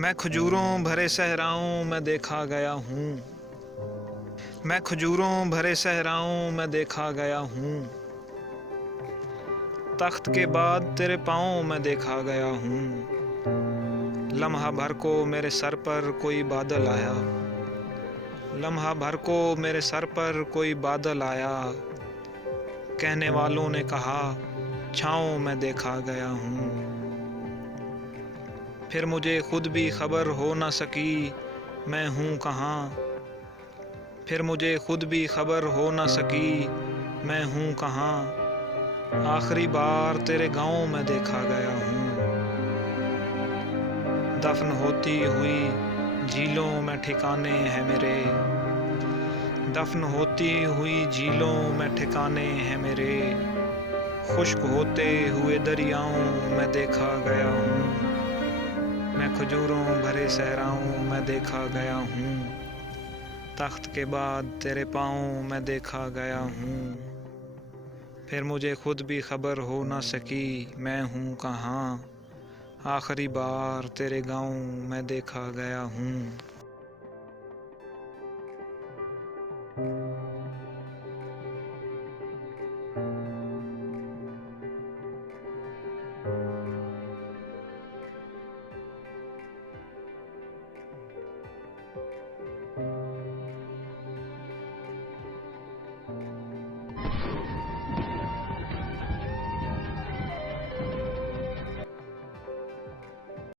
मैं खजूरों भरे सहराओं में देखा गया हूँ। मैं खजूरों भरे सहराओं में देखा गया हूँ। तख्त के बाद तेरे पाँव में देखा गया हूँ। लम्हा भर को मेरे सर पर कोई बादल आया। लम्हा भर को मेरे सर पर कोई बादल आया। कहने वालों ने कहा छाँव में देखा गया हूँ। फिर मुझे खुद भी खबर हो न सकी मैं हूँ कहाँ। फिर मुझे खुद भी खबर हो न सकी मैं हूँ कहाँ। आखिरी बार तेरे गाँव में देखा गया हूँ। दफन होती हुई झीलों में ठिकाने हैं मेरे। दफन होती हुई झीलों में ठिकाने हैं मेरे। खुश्क होते हुए दरियाओं में देखा गया हूँ। मैं खजूरों भरे सहराओं में देखा गया हूँ। तख्त के बाद तेरे पाँव में देखा गया हूँ। फिर मुझे खुद भी खबर हो न सकी मैं हूँ कहाँ। आखिरी बार तेरे गाँव में देखा गया हूँ।